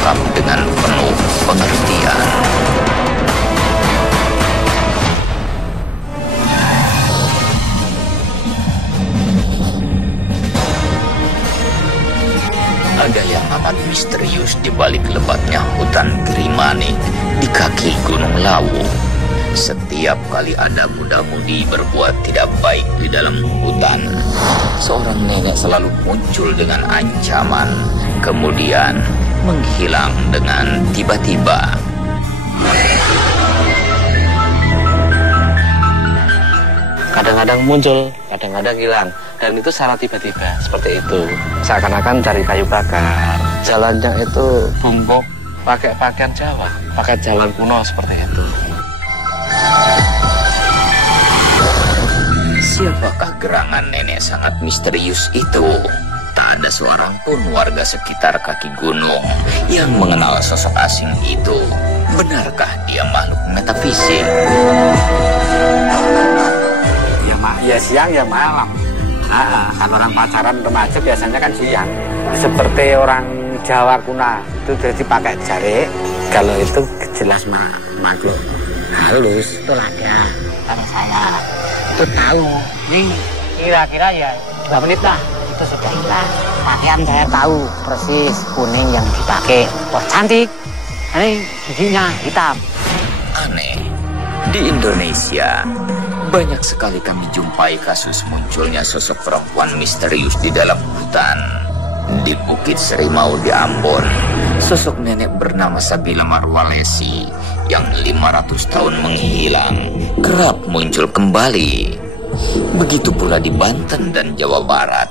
ditangkap dengan penuh pengertian. Ada yang amat misterius di balik lebatnya hutan Girimanik di kaki Gunung Lawu. Setiap kali ada muda-mudi berbuat tidak baik di dalam hutan, seorang nenek selalu muncul dengan ancaman, kemudian menghilang dengan tiba-tiba. Kadang-kadang muncul, kadang-kadang hilang. Dan itu secara tiba-tiba, seperti itu. Seakan-akan cari kayu bakar. Jalannya itu bungkuk, pakai pakaian Jawa, pakai jalan kuno seperti itu. Siapakah gerangan nenek sangat misterius itu? Tak ada seorang pun warga sekitar kaki gunung yang mengenal sosok asing itu. Benarkah dia makhluk metafisik? Ya siang ya malam. Kan orang pacaran remaja biasanya kan siang. Seperti orang Jawa kuno itu jadi pakai jari. Kalau itu jelas makhluk halus. Itulah ya, karena saya itu tahu. Ini kira-kira ya 2 menit lah itu sudah hilang. Pakaian saya tahu persis kuning yang dipakai. Wah cantik. Ini giginya hitam. Aneh, di Indonesia banyak sekali kami jumpai kasus munculnya sosok perempuan misterius di dalam hutan. Di Bukit Serimau di Ambon, sosok nenek bernama Sabila Marwalesi yang 500 tahun menghilang kerap muncul kembali. Begitu pula di Banten dan Jawa Barat,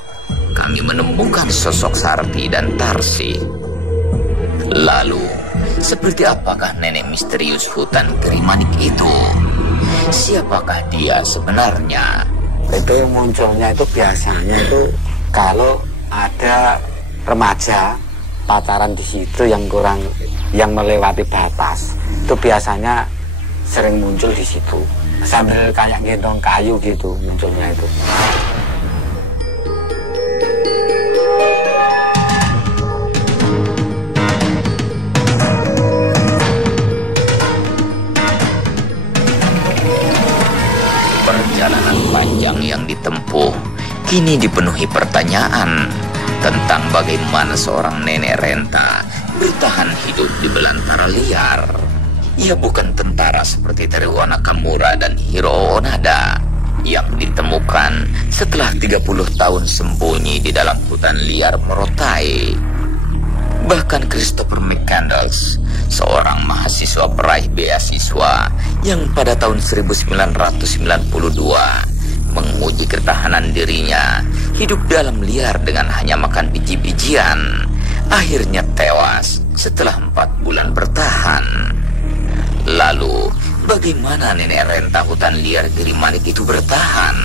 kami menemukan sosok Sarti dan Tarsi. Lalu, seperti apakah nenek misterius hutan Girimanik itu? Siapakah dia sebenarnya? Itu munculnya itu biasanya itu kalau ada remaja pacaran di situ yang melewati batas, itu biasanya sering muncul di situ sambil kayak gendong kayu gitu munculnya itu. Perjalanan panjang yang ditempuh kini dipenuhi pertanyaan tentang bagaimana seorang nenek renta bertahan hidup di belantara liar. Ia bukan tentara seperti Teruo Nakamura dan Hiro Onada yang ditemukan setelah 30 tahun sembunyi di dalam hutan liar Morotai. Bahkan Christopher McCandless, seorang mahasiswa peraih beasiswa yang pada tahun 1992 menguji ketahanan dirinya hidup dalam liar dengan hanya makan biji-bijian, akhirnya tewas setelah 4 bulan bertahan. Lalu, bagaimana nenek renta hutan liar Girimanik itu bertahan?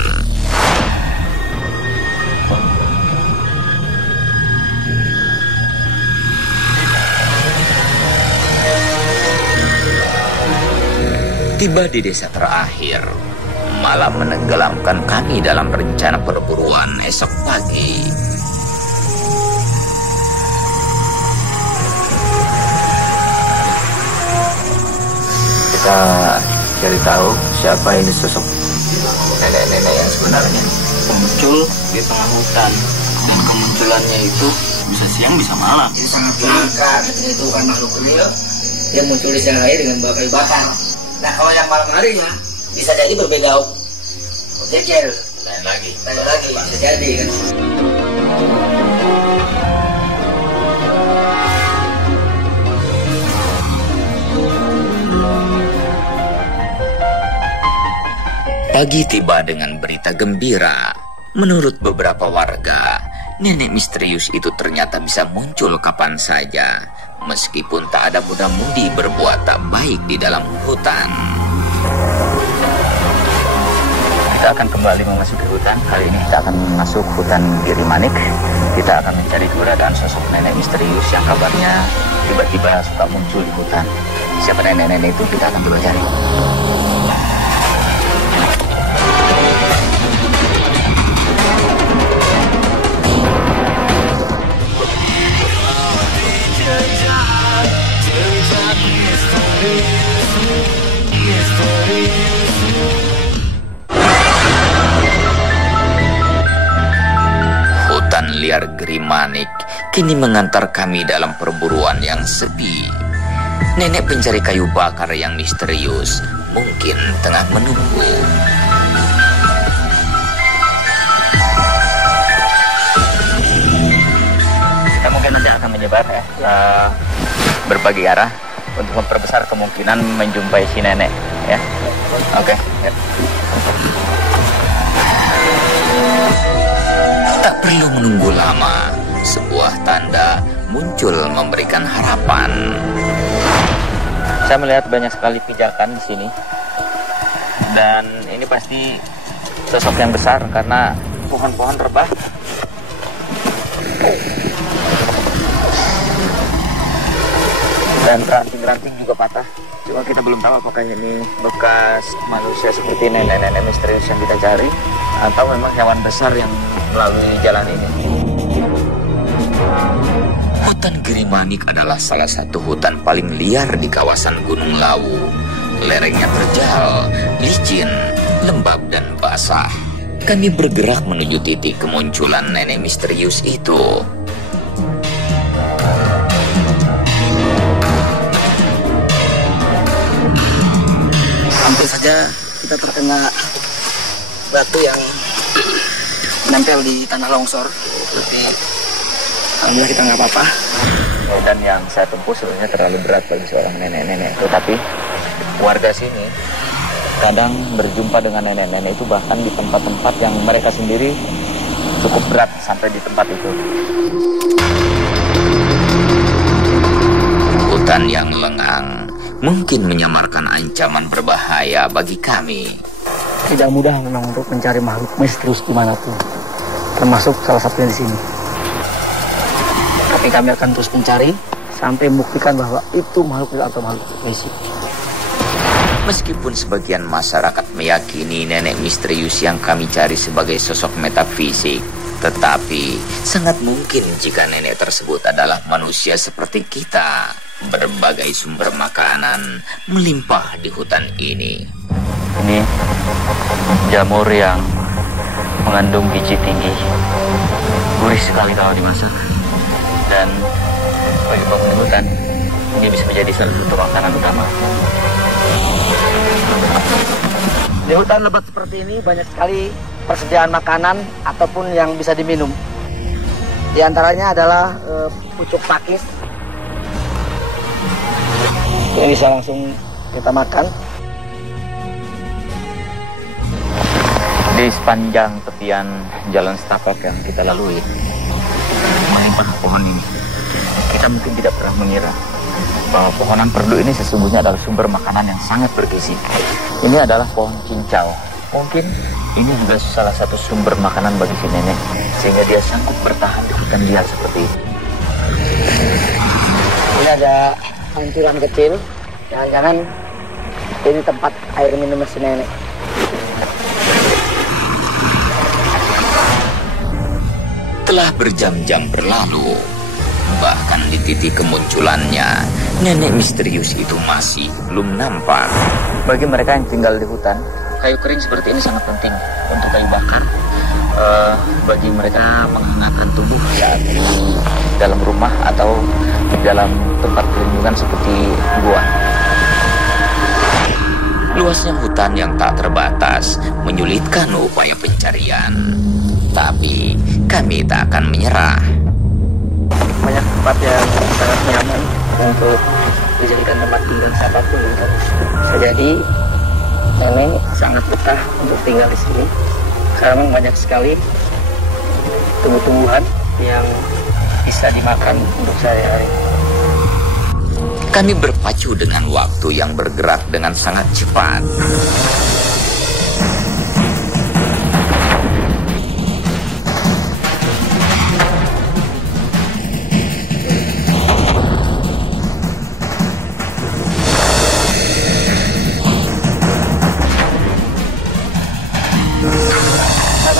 Tiba di desa terakhir, malah menenggelamkan kami dalam rencana perburuan esok pagi. Kita cari tahu siapa ini sosok nenek-nenek yang sebenarnya Muncul di tengah hutan. Dan kemunculannya itu bisa siang bisa malam. Ini sangat langka, itu kan makhluk real yang muncul di siang hari dengan bawa kayu bakar. Nah kalau yang malam harinya bisa jadi berbeda objeknya, lain lagi bisa jadi kan. Pagi tiba dengan berita gembira. Menurut beberapa warga, nenek misterius itu ternyata bisa muncul kapan saja, meskipun tak ada muda-mudi berbuat tak baik di dalam hutan. Kita akan kembali memasuki hutan. Kali ini kita akan masuk hutan Girimanik. Kita akan mencari keberadaan sosok nenek misterius yang kabarnya tiba-tiba suka muncul di hutan. Siapa nenek-nenek itu kita akan coba cari. Hutan liar Girimanik kini mengantar kami dalam perburuan yang sepi. Nenek pencari kayu bakar yang misterius mungkin tengah menunggu. Kita mungkin nanti akan menyebar berbagai arah untuk memperbesar kemungkinan menjumpai si nenek ya. Oke. Tak perlu menunggu lama, sebuah tanda muncul memberikan harapan. Saya melihat banyak sekali pijakan di sini, dan ini pasti sosok yang besar karena pohon-pohon rebah. Dan ranting-ranting juga patah. Cuma kita belum tahu apakah ini bekas manusia seperti nenek-nenek misterius yang kita cari, atau memang hewan besar yang melalui jalan ini. Hutan Girimanik adalah salah satu hutan paling liar di kawasan Gunung Lawu. Lerengnya terjal, licin, lembab dan basah. Kami bergerak menuju titik kemunculan nenek misterius itu. Hampir saja kita terkena batu yang menempel di tanah longsor, tapi alhamdulillah kita nggak apa-apa. Dan yang saya tempuh sebenarnya terlalu berat bagi seorang nenek-nenek, tetapi warga sini kadang berjumpa dengan nenek-nenek itu bahkan di tempat-tempat yang mereka sendiri cukup berat sampai di tempat itu. Hutan yang lengang mungkin menyamarkan ancaman berbahaya bagi kami. Tidak mudah memang untuk mencari makhluk misterius dimanapun, termasuk salah satunya di sini. Tapi kami akan terus mencari sampai membuktikan bahwa itu makhluk atau makhluk fisik. Meskipun sebagian masyarakat meyakini nenek misterius yang kami cari sebagai sosok metafisik, tetapi sangat mungkin jika nenek tersebut adalah manusia seperti kita. Berbagai sumber makanan melimpah di hutan ini. Ini jamur yang mengandung gizi tinggi, gurih sekali kalau dimasak, dan bagi penghuni hutan ini bisa menjadi salah satu makanan utama. Di hutan lebat seperti ini banyak sekali persediaan makanan ataupun yang bisa diminum. Di antaranya adalah pucuk pakis. Ini bisa langsung kita makan. Di sepanjang tepian jalan setapak yang kita lalui, melimpah pohon ini. Kita mungkin tidak pernah mengira bahwa pohonan perdu ini sesungguhnya adalah sumber makanan yang sangat bergizi. Ini adalah pohon cincau. Mungkin ini juga salah satu sumber makanan bagi si nenek, sehingga dia sanggup bertahan di hutan liar seperti ini. Ini ada pancuran kecil, jangan-jangan ini tempat air minum si nenek. Telah berjam-jam berlalu, bahkan di titik kemunculannya, nenek misterius itu masih belum nampak. Bagi mereka yang tinggal di hutan, kayu kering seperti ini sangat penting untuk kayu bakar. Bagi mereka menghangatkan tubuh saat di dalam rumah atau di dalam tempat perlindungan seperti gua. Luasnya hutan yang tak terbatas menyulitkan upaya pencarian. Tapi kami tak akan menyerah. Banyak tempat yang sangat nyaman untuk dijadikan tempat tinggal siapapun. Jadi nenek sangat betah untuk tinggal di sini. Karena memang banyak sekali tumbuh-tumbuhan yang bisa dimakan untuk sehari-hari. Kami berpacu dengan waktu yang bergerak dengan sangat cepat.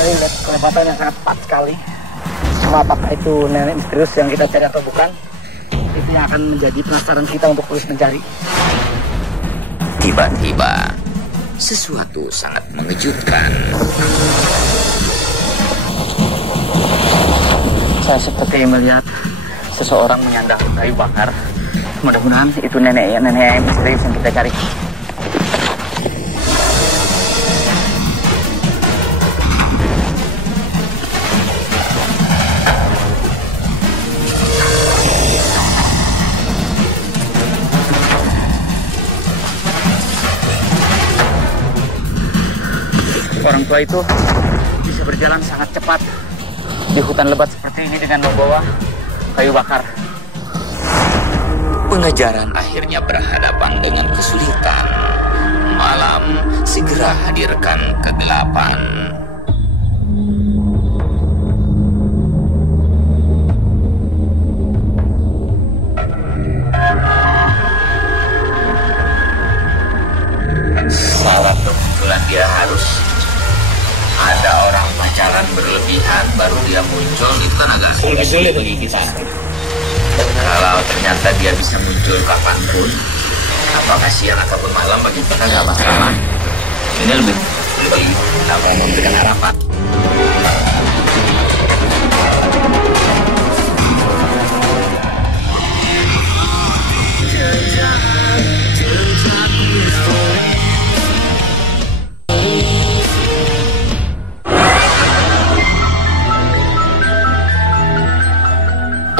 Lihat kelebatan yang sangat tepat sekali. Cuma apakah itu nenek misterius yang kita cari atau bukan, itu yang akan menjadi penasaran kita untuk terus mencari. Tiba-tiba, sesuatu sangat mengejutkan. Saya seperti melihat seseorang menyandang kayu bakar. Mudah-mudahan itu nenek misterius yang kita cari. Orang tua itu bisa berjalan sangat cepat di hutan lebat seperti ini dengan membawa kayu bakar. Pengejaran akhirnya berhadapan dengan kesulitan. Malam segera hadirkan kegelapan. Salah kebetulan dia harus ada orang pacaran berlebihan baru dia muncul, itu kan agak sulit bagi kita. Kalau ternyata dia bisa muncul kapanpun, apakah siang ataupun malam, bagi kita nggak masalah. Ini lebih memberikan harapan.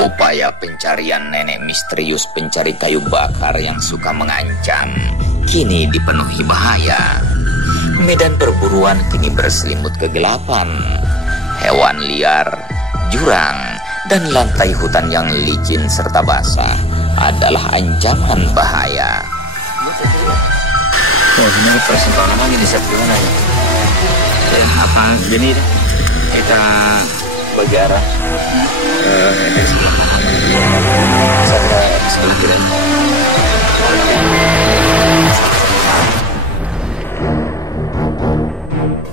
Upaya pencarian nenek misterius pencari kayu bakar yang suka mengancam kini dipenuhi bahaya. Medan perburuan kini berselimut kegelapan. Hewan liar, jurang, dan lantai hutan yang licin serta basah adalah ancaman bahaya. Oh, ini persimpangan lagi di sebelah mana ya? Apa jadi kita bagi arah di sebelah kanan sampai sebelah kiri.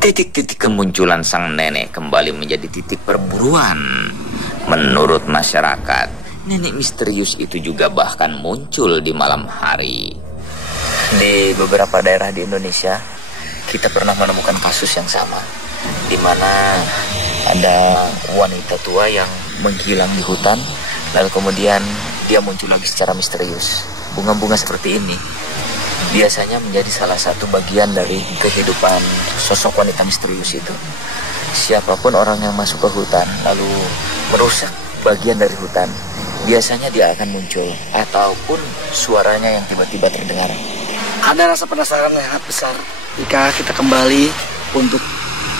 Titik-titik kemunculan sang nenek kembali menjadi titik perburuan. Menurut masyarakat, nenek misterius itu juga bahkan muncul di malam hari. Di beberapa daerah di Indonesia, kita pernah menemukan kasus yang sama, di mana ada wanita tua yang menghilang di hutan, lalu kemudian dia muncul lagi secara misterius. Bunga-bunga seperti ini biasanya menjadi salah satu bagian dari kehidupan sosok wanita misterius itu. Siapapun orang yang masuk ke hutan lalu merusak bagian dari hutan, biasanya dia akan muncul, ataupun suaranya yang tiba-tiba terdengar. Ada rasa penasaran yang sangat besar jika kita kembali untuk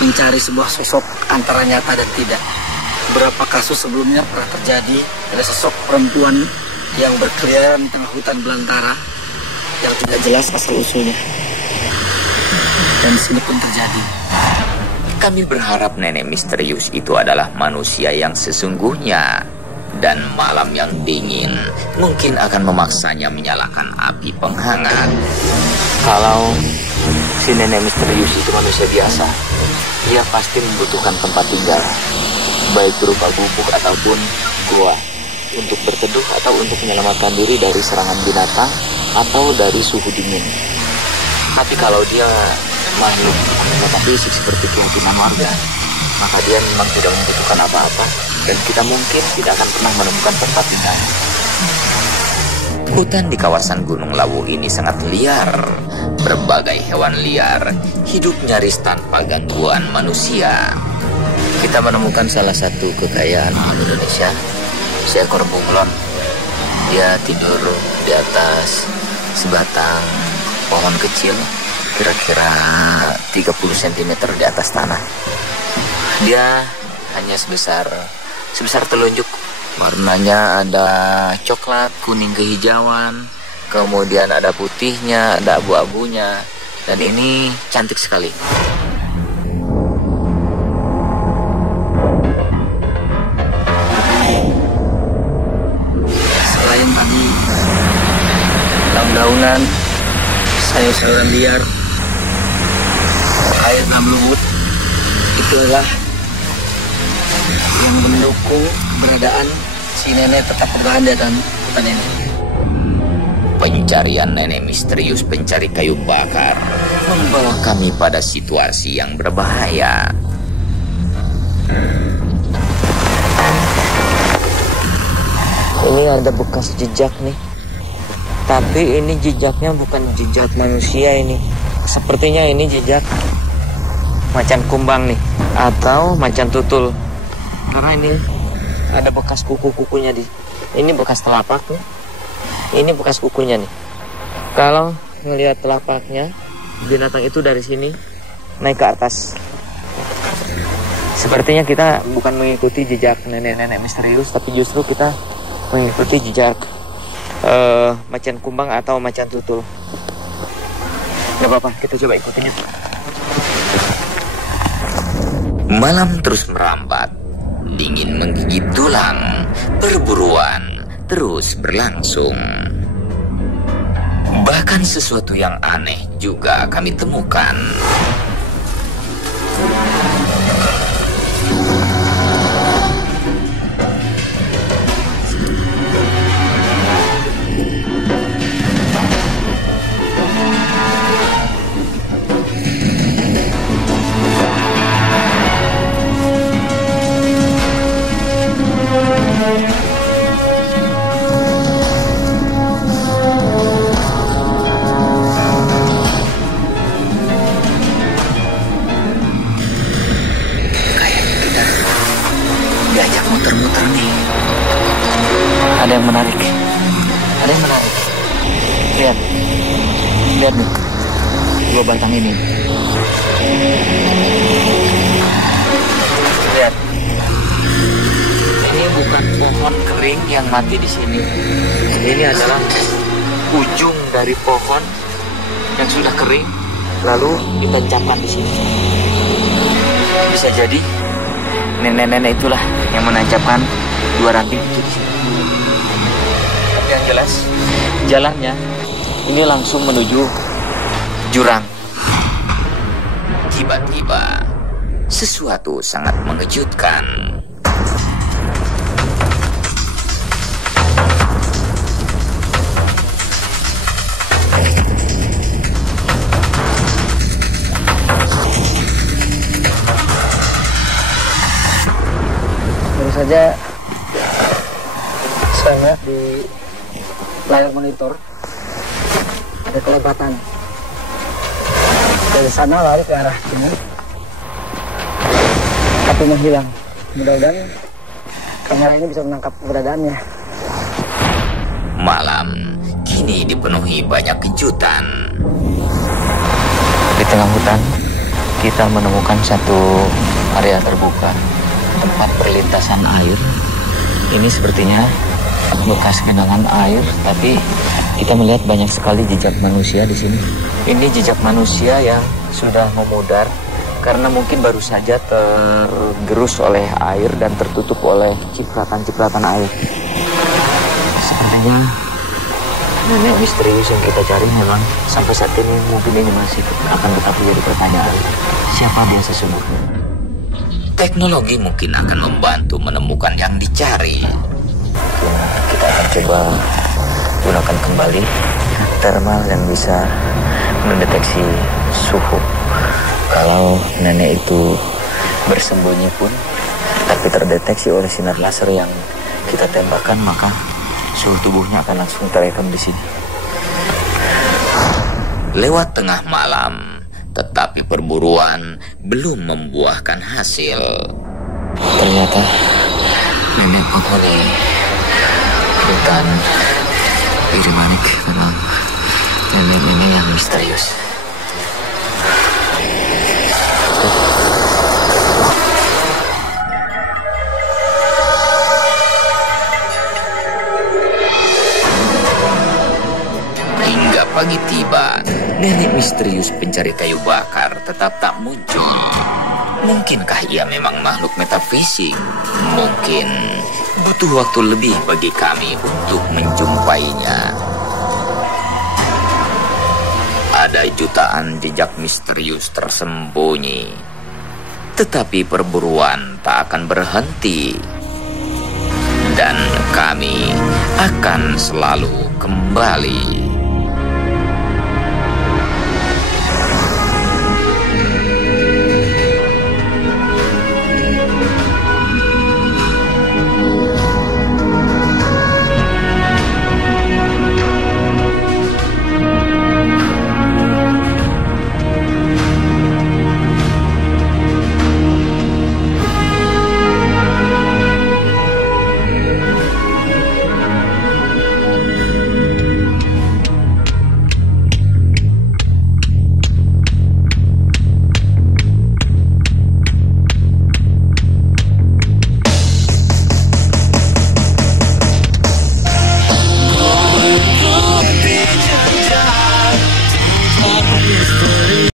mencari sebuah sosok antara nyata dan tidak. Beberapa kasus sebelumnya pernah terjadi, ada sosok perempuan yang berkeliaran di tengah hutan belantara yang tidak jelas asal-usulnya. Dan sini pun terjadi. Kami berharap nenek misterius itu adalah manusia yang sesungguhnya, dan malam yang dingin mungkin akan memaksanya menyalakan api penghangat. Kalau si nenek misterius itu manusia biasa, ia pasti membutuhkan tempat tinggal, baik berupa gubuk ataupun gua, untuk berteduh atau untuk menyelamatkan diri dari serangan binatang atau dari suhu dingin. Tapi kalau dia makhluk metafisik seperti keyakinan warga, maka dia memang tidak membutuhkan apa-apa, dan kita mungkin tidak akan pernah menemukan tempat tinggal. Hutan di kawasan Gunung Lawu ini sangat liar. Berbagai hewan liar hidup nyaris tanpa gangguan manusia. Kita menemukan salah satu kekayaan alam Indonesia, seekor bunglon. Dia tidur di atas sebatang pohon kecil, kira-kira 30 cm di atas tanah. Dia hanya sebesar telunjuk. Warnanya ada coklat, kuning kehijauan, kemudian ada putihnya, ada abu-abunya, dan ini cantik sekali. Selain tadi daun-daunan, sayur-sayuran liar, air dalam lumpur, itu adalah yang mendukung keberadaan si nenek tetap bertahan di dalam hutan ini. Pencarian nenek misterius pencari kayu bakar membawa kami pada situasi yang berbahaya. Ini ada bekas jejak nih. Tapi ini jejaknya bukan jejak manusia ini. Sepertinya ini jejak macan kumbang nih, atau macan tutul. Karena ini ada bekas kuku-kukunya di. Ini bekas telapak nih. Ini bekas kukunya nih. Kalau ngelihat telapaknya, binatang itu dari sini naik ke atas. Sepertinya kita bukan mengikuti jejak nenek-nenek misterius, tapi justru kita mengikuti jejak macan kumbang atau macan tutul. Gak apa-apa, kita coba ikutin yuk. Malam terus merambat, dingin menggigit tulang, perburuan terus berlangsung. Bahkan sesuatu yang aneh juga kami temukan. Diajak muter-muter nih. Ada yang menarik. Ada yang menarik. Lihat. Lihat nih. Dua batang ini. Lihat. Ini bukan pohon kering yang mati di sini. Ini adalah ujung dari pohon yang sudah kering lalu ditancapkan di sini. Bisa jadi nenek-nenek itulah yang menancapkan dua ranting itu di sini. Tapi yang jelas jalannya ini langsung menuju jurang. Tiba-tiba sesuatu sangat mengejutkan. Baru saja saya lihat di layar monitor ada kelebatan. Dari sana lari ke arah sini, tapi menghilang. Mudah-mudahan kamera ini bisa menangkap keberadaannya. Malam kini dipenuhi banyak kejutan. Di tengah hutan kita menemukan satu area terbuka, tempat perlintasan air. Ini sepertinya bekas genangan air, tapi kita melihat banyak sekali jejak manusia di sini. Ini jejak manusia yang sudah memudar karena mungkin baru saja tergerus oleh air dan tertutup oleh cipratan-cipratan air. Sepertinya nenek misterius yang kita cari memang sampai saat ini mungkin ini masih akan tetap menjadi pertanyaan. Siapa dia sesungguhnya? Teknologi mungkin akan membantu menemukan yang dicari. Kita akan coba gunakan kembali thermal yang bisa mendeteksi suhu. Kalau nenek itu bersembunyi pun, tapi terdeteksi oleh sinar laser yang kita tembakkan, maka suhu tubuhnya akan langsung terekam di sini. Lewat tengah malam, tetapi perburuan belum membuahkan hasil. Ternyata nenek penghuni hutan Girimanik memang nenek-nenek yang misterius. Hingga pagi tiba, nenek misterius pencari kayu bakar tetap tak muncul. Mungkinkah ia memang makhluk metafisik? Mungkin butuh waktu lebih bagi kami untuk menjumpainya. Ada jutaan jejak misterius tersembunyi, tetapi perburuan tak akan berhenti. Dan kami akan selalu kembali.